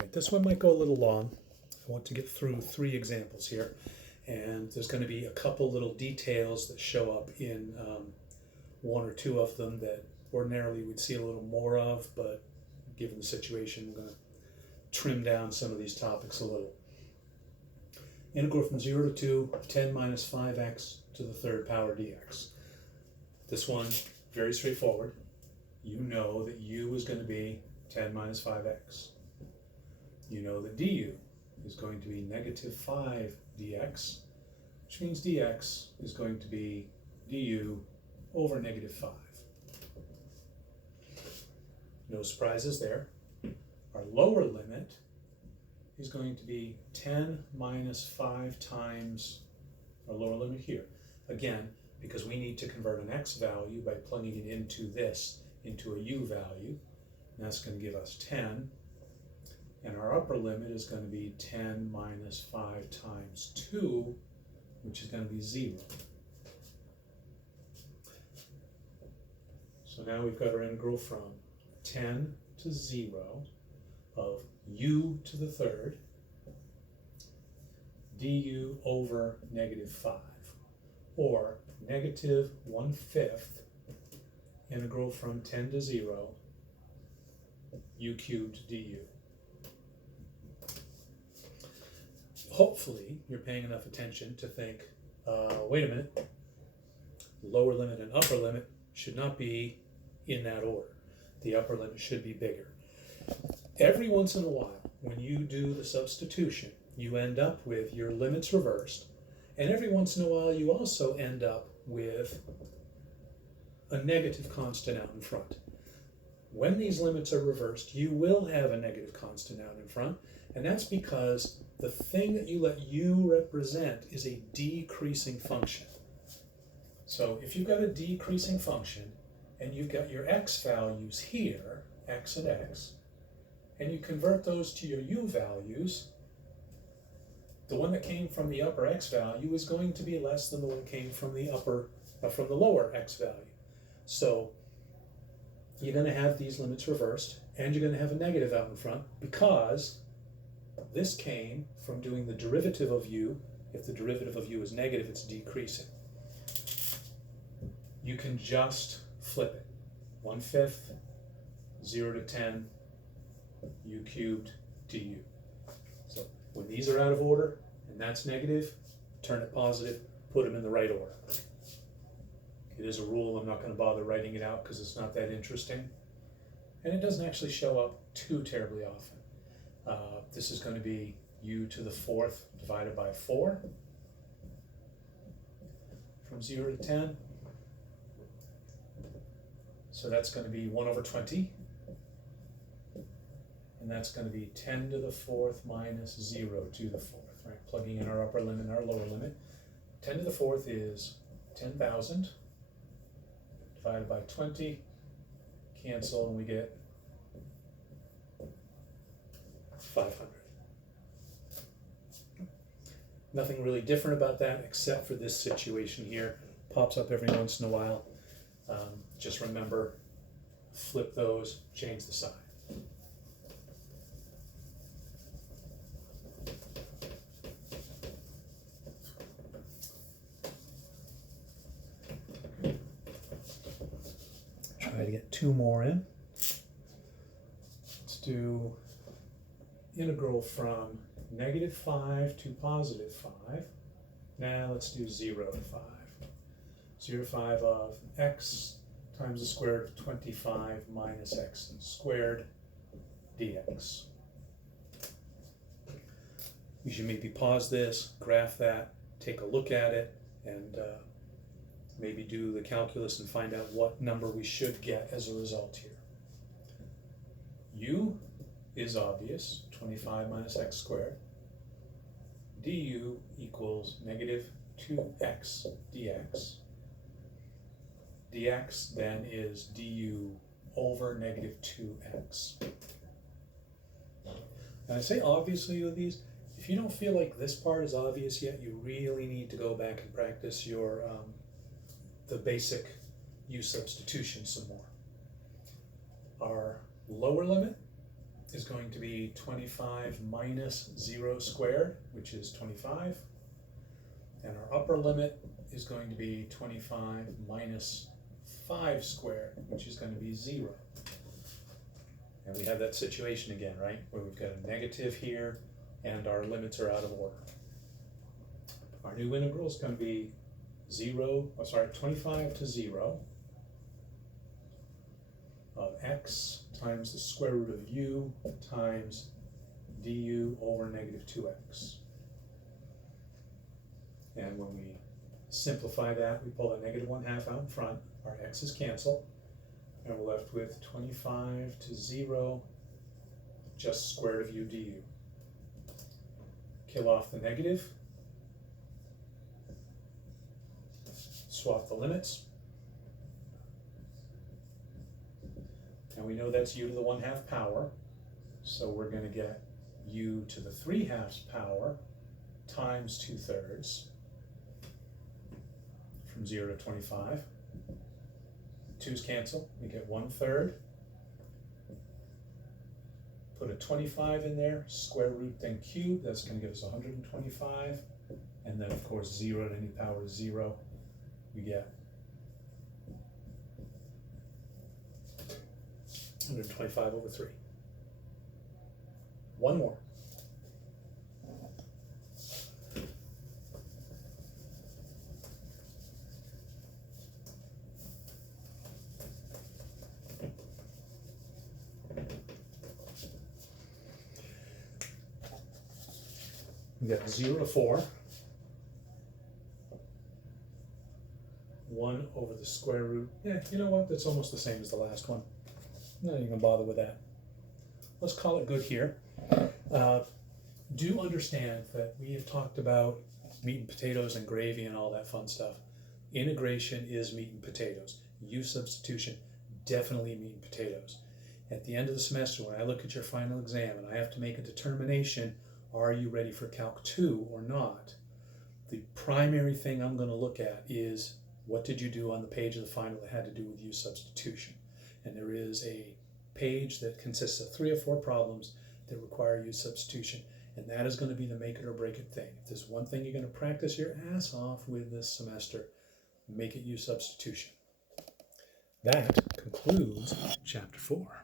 Right, this one might go a little long. I want to get through 3 examples here, and there's going to be a couple little details that show up in 1 or 2 of them that ordinarily we'd see a little more of, but given the situation, I'm going to trim down some of these topics a little. Integral from 0 to 2 of 10 minus 5x to the 3rd power dx. This one, very straightforward. You know that u is going to be 10 minus 5x. You know that du is going to be negative 5 dx, which means dx is going to be du over negative 5. No surprises there. Our lower limit is going to be 10 minus 5 times our lower limit here. Again, because we need to convert an x value by plugging it into a u value. And that's going to give us 10. And our upper limit is going to be 10 minus 5 times 2, which is going to be 0. So now we've got our integral from 10 to 0 of u to the 3rd du over negative 5, or negative 1/5 integral from 10 to 0 u cubed du. Hopefully you're paying enough attention to think, wait a minute, lower limit and upper limit should not be in that order. The upper limit should be bigger. Every once in a while, when you do the substitution, you end up with your limits reversed, and every once in a while you also end up with a negative constant out in front. When these limits are reversed, you will have a negative constant out in front, and that's because the thing that you let u represent is a decreasing function. So if you've got a decreasing function, and you've got your x values here, x and x, and you convert those to your u values, the one that came from the upper x value is going to be less than the one that came from the lower x value. So you're going to have these limits reversed, and you're going to have a negative out in front because this came from doing the derivative of u. If the derivative of u is negative, it's decreasing. You can just flip it. 1/5, 0 to 10, u cubed du. So when these are out of order and that's negative, turn it positive, put them in the right order. It is a rule. I'm not going to bother writing it out because it's not that interesting. And it doesn't actually show up too terribly often. This is going to be u to the 4th divided by 4 from 0 to 10. So that's going to be 1 over 20. And that's going to be 10 to the 4th minus 0 to the 4th, right? Plugging in our upper limit and our lower limit. 10 to the 4th is 10,000 divided by 20. Cancel, and we get 500. Nothing really different about that except for this situation here. Pops up every once in a while. Just remember, flip those, change the sign. Try to get 2 more in. Let's do integral from negative 5 to positive 5. Now let's do 0 to 5. 0 to 5 of x times the square root of 25 minus x squared dx. You should maybe pause this, graph that, take a look at it, and maybe do the calculus and find out what number we should get as a result here. U is obvious, 25 minus x squared. Du equals negative 2x dx. Dx then is du over negative 2x. And I say obviously with these, if you don't feel like this part is obvious yet, you really need to go back and practice your the basic U-substitution some more. Our lower limit is going to be 25 minus 0 squared, which is 25. And our upper limit is going to be 25 minus 5 squared, which is going to be 0. And we have that situation again, right? Where we've got a negative here and our limits are out of order. Our new integral is going to be 25 to 0 of x times the square root of u times du over negative 2x. And when we simplify that, we pull a negative 1/2 out in front, our x's cancel, and we're left with 25 to 0 just square root of u du. Kill off the negative, swap the limits, and we know that's u to the 1/2 power, so we're going to get u to the 3/2 power times 2/3 from 0 to 25. 2's cancel, we get 1/3. Put a 25 in there, square root then cube, that's going to give us 125, and then of course 0 to any power is 0. We get 125 over 3. One more. We got 0 to 4. 1 over the square root. Yeah, you know what? That's almost the same as the last one. I'm not even going to bother with that. Let's call it good here. Do understand that we have talked about meat and potatoes and gravy and all that fun stuff. Integration is meat and potatoes. U-substitution, definitely meat and potatoes. At the end of the semester, when I look at your final exam and I have to make a determination, are you ready for Calc 2 or not? The primary thing I'm going to look at is what did you do on the page of the final that had to do with U-substitution. And there is a page that consists of 3 or 4 problems that require U-substitution, and that is going to be the make it or break it thing. If there's one thing you're going to practice your ass off with this semester, make it U-substitution. That concludes Chapter 4.